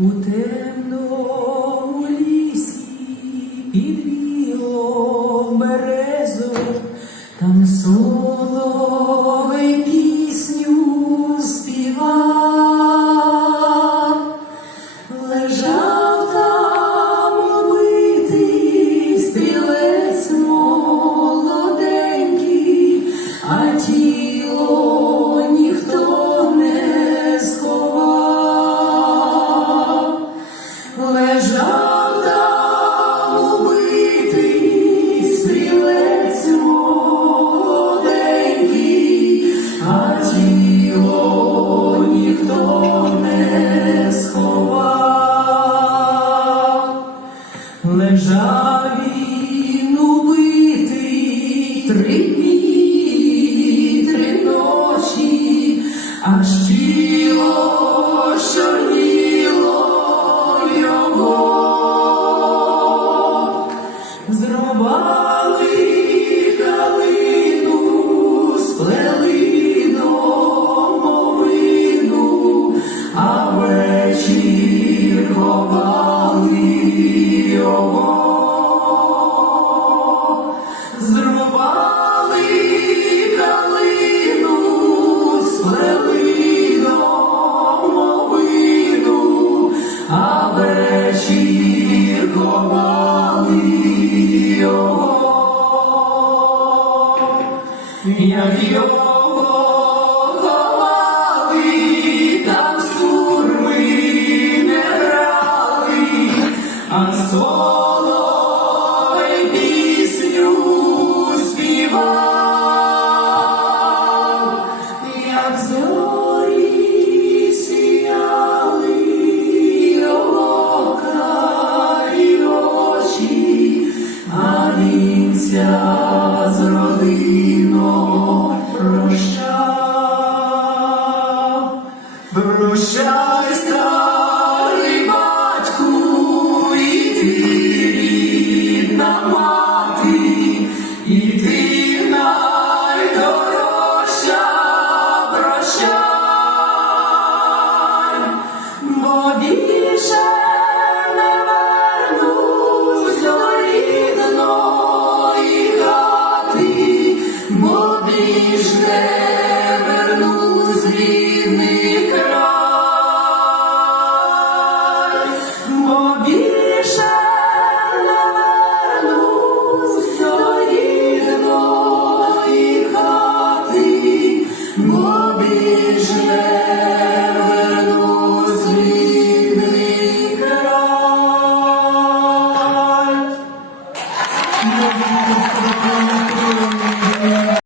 У темному лісі під там соловей аж тіло чорніло його. Зрубали калину, сплели домовину, а вечір ховали його. Ховали його. Як його і ти найдорожча прощай, бо більше не вернусь до рідної хати, бо вернусь в ハハハハ!